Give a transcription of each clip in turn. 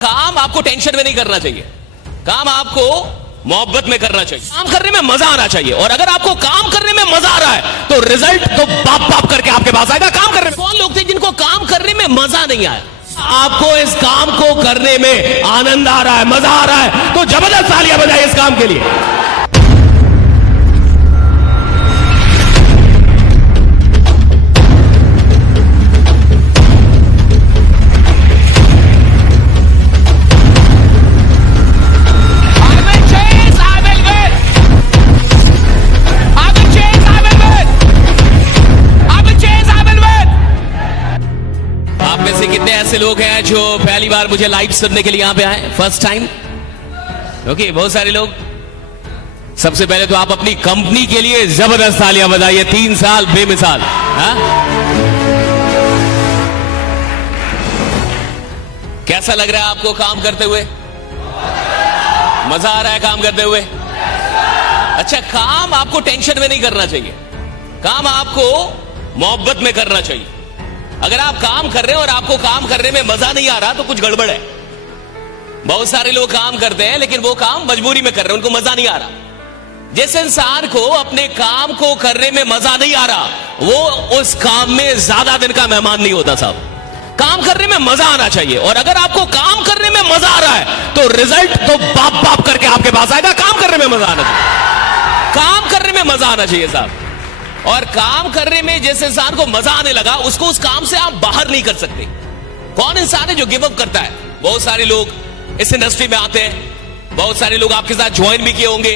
काम आपको टेंशन में नहीं करना चाहिए, काम आपको मोहब्बत में करना चाहिए। काम करने में मजा आना चाहिए, और अगर आपको काम करने में मजा आ रहा है तो रिजल्ट तो बाप बाप करके आपके पास आएगा। काम करने में कौन लोग थे जिनको काम करने में मजा नहीं आया? आपको इस काम को करने में आनंद आ रहा है, मजा आ रहा है, तो जबरदस्त तालियां बजाइए इस काम के लिए। कितने ऐसे लोग हैं जो पहली बार मुझे लाइव सुनने के लिए यहां पे आए, फर्स्ट टाइम? ओके, बहुत सारे लोग। सबसे पहले तो आप अपनी कंपनी के लिए जबरदस्त तालियां बजाइए। 3 साल बेमिसाल। हाँ, कैसा लग रहा है आपको काम करते हुए? मजा आ रहा है काम करते हुए? अच्छा, काम आपको टेंशन में नहीं करना चाहिए, काम आपको मोहब्बत में करना चाहिए। अगर आप काम कर रहे हैं और आपको काम करने में मजा नहीं आ रहा तो कुछ गड़बड़ है। बहुत सारे लोग काम करते हैं लेकिन वो काम मजबूरी में कर रहे हैं, उनको मजा नहीं आ रहा। जिस इंसान को अपने काम को करने में मजा नहीं आ रहा वो उस काम में ज्यादा दिन का मेहमान नहीं होता साहब। काम करने में मजा आना चाहिए, और अगर आपको काम करने में मजा आ रहा है तो रिजल्ट तो बाप बाप करके आपके पास आएगा। काम करने में मजा आना चाहिए, काम करने में मजा आना चाहिए साहब। और काम करने में जिस इंसान को मजा आने लगा उसको उस काम से आप बाहर नहीं कर सकते। कौन इंसान है जो गिव अप करता है? बहुत सारे लोग इस इंडस्ट्री में आते हैं, बहुत सारे लोग आपके साथ ज्वाइन भी किए होंगे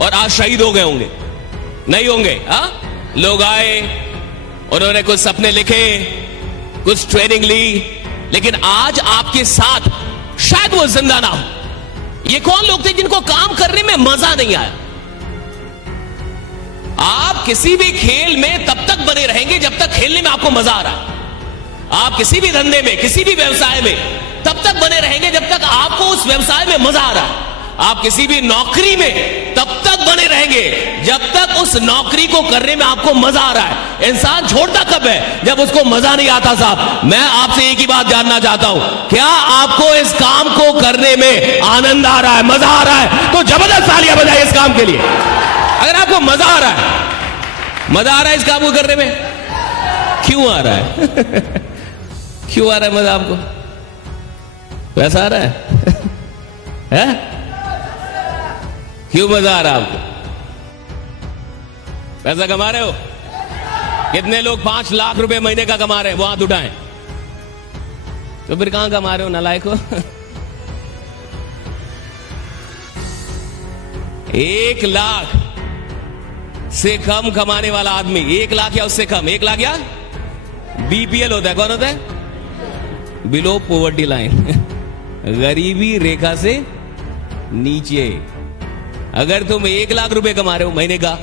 और आज शहीद हो गए होंगे, नहीं होंगे? हाँ, लोग आए, उन्होंने कुछ सपने लिखे, कुछ ट्रेनिंग ली, लेकिन आज आपके साथ शायद वो जिंदा ना हो। ये कौन लोग थे जिनको काम करने में मजा नहीं आया? आप किसी भी खेल में तब तक बने रहेंगे जब तक खेलने में आपको मजा आ रहा। आप किसी भी धंधे में, किसी भी व्यवसाय में तब तक बने रहेंगे जब तक आपको उस व्यवसाय में मजा आ रहा। आप किसी भी नौकरी में तब तक बने रहेंगे जब तक उस नौकरी को करने में आपको मजा आ रहा है। इंसान छोड़ता कब है? जब उसको मजा नहीं आता साहब। मैं आपसे एक ही बात जानना चाहता हूं, क्या आपको इस काम को करने में आनंद आ रहा है, मजा आ रहा है? तो जबरदस्त तालियां बजाइए इस काम के लिए। अगर आपको मजा आ रहा है, मजा आ रहा है इस काम को करने में, क्यों आ रहा है? क्यों आ रहा है मजा आपको? पैसा आ रहा है? है? क्यों मजा आ रहा है आपको? पैसा कमा रहे हो? कितने लोग 5 लाख रुपए महीने का कमा रहे हैं? वो हाथ उठाएं। तो फिर कहां कमा रहे हो नालायक हो? 1 लाख से कम कमाने वाला आदमी, 1 लाख या उससे कम, 1 लाख या बीपीएल होता है। कौन होता है? बिलो पॉवर्टी लाइन, गरीबी रेखा से नीचे। अगर तुम 1 लाख रुपए कमा रहे हो महीने का,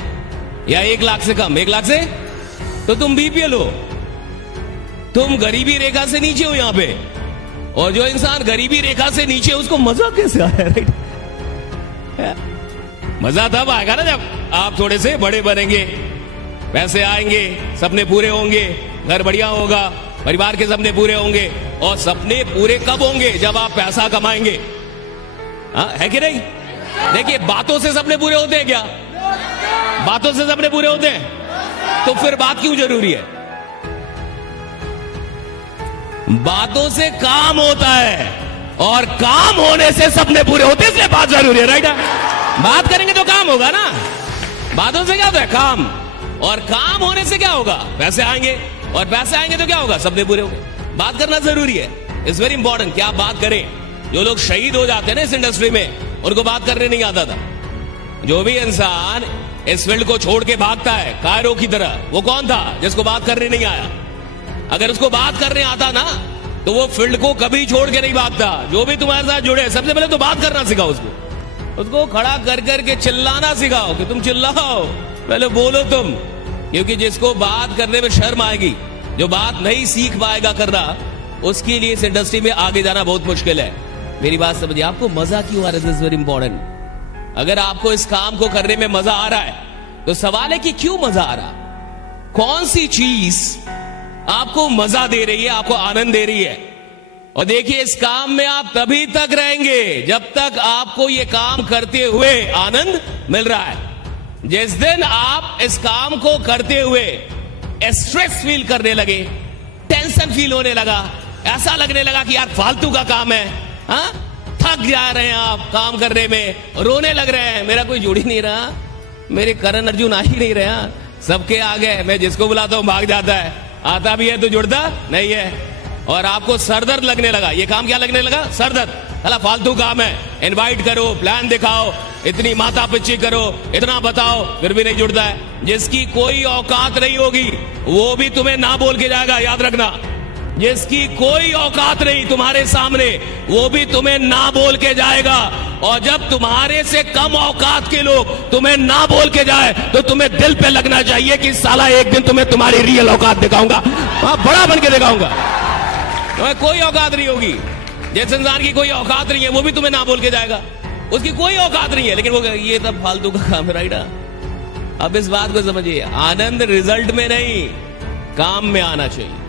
या 1 लाख से कम, 1 लाख से, तो तुम बीपीएल हो, तुम गरीबी रेखा से नीचे हो यहां पे। और जो इंसान गरीबी रेखा से नीचे, उसको मजा कैसे आया? राइट? मजा तब आएगा ना जब आप थोड़े से बड़े बनेंगे, पैसे आएंगे, सपने पूरे होंगे, घर बढ़िया होगा, परिवार के सपने पूरे होंगे। और सपने पूरे कब होंगे? जब आप पैसा कमाएंगे। हाँ, है कि नहीं? देखिए, बातों से सपने पूरे होते हैं क्या? बातों से सपने पूरे होते हैं, तो फिर बात क्यों जरूरी है? बातों से काम होता है, और काम होने से सपने पूरे होते हैं, इसलिए बात जरूरी है। राइट? बात करेंगे तो काम होगा ना। बातों से क्या होता है? काम। और काम होने से क्या होगा? पैसे आएंगे, और पैसे आएंगे तो क्या होगा? सपने पूरे होंगे। बात करना जरूरी है, इट्स वेरी इंपॉर्टेंट कि आप बात करें। जो लोग शहीद हो जाते हैं ना इस इंडस्ट्री में, उनको बात करने नहीं आता था। जो भी इंसान इस फील्ड को छोड़ के भागता है कायरो की तरह, वो कौन था? जिसको बात करने नहीं आया। अगर उसको बात करने आता ना तो वो फील्ड को कभी छोड़ के नहीं भागता। जो भी तुम्हारे साथ जुड़े, सबसे पहले तो बात करना सिखाओ उसको खड़ा कर करके चिल्लाना सिखाओ कि तुम चिल्लाओ, पहले बोलो तुम। क्योंकि जिसको बात करने में शर्म आएगी, जो बात नहीं सीख पाएगा करना, उसके लिए इस इंडस्ट्री में आगे जाना बहुत मुश्किल है। मेरी बात समझिए, आपको मजा क्यों आ रहा है? This is very important. अगर आपको इस काम को करने में मजा आ रहा है तो सवाल है कि क्यों मजा आ रहा? कौन सी चीज आपको मजा दे रही है, आपको आनंद दे रही है? और देखिए, इस काम में आप तभी तक रहेंगे जब तक आपको ये काम करते हुए आनंद मिल रहा है। जिस दिन आप इस काम को करते हुए स्ट्रेस फील करने लगे, टेंशन फील होने लगा, ऐसा लगने लगा कि यार फालतू का काम है, हाँ, थक जा रहे हैं आप काम करने में, रोने लग रहे हैं, मेरा कोई जुड़ ही नहीं रहा, मेरे करण अर्जुन आ ही नहीं रहा, सबके आगे मैं जिसको बुलाता हूं भाग जाता है, आता भी है तो जुड़ता नहीं है, और आपको सरदर्द लगने लगा। ये काम क्या लगने लगा? सरदर्द। साला फालतू काम है, इनवाइट करो, प्लान दिखाओ, इतनी माथा पिच्ची करो, इतना बताओ, फिर भी नहीं जुड़ता है। जिसकी कोई औकात नहीं होगी वो भी तुम्हें ना बोल के जाएगा, याद रखना। जिसकी कोई औकात नहीं तुम्हारे सामने वो भी तुम्हें ना बोल के जाएगा, और जब तुम्हारे से कम औकात के लोग तुम्हें ना बोल के जाए तो तुम्हें दिल पे लगना चाहिए कि साला एक दिन तुम्हें तुम्हारी रियल औकात दिखाऊंगा, बड़ा बन के दिखाऊंगा। तो कोई औकात नहीं होगी, जिस इंसान की कोई औकात नहीं है वो भी तुम्हें ना बोल के जाएगा, उसकी कोई औकात नहीं है, लेकिन वो ये तब फालतू का काम है, राइट? अब इस बात को समझिए, आनंद रिजल्ट में नहीं काम में आना चाहिए।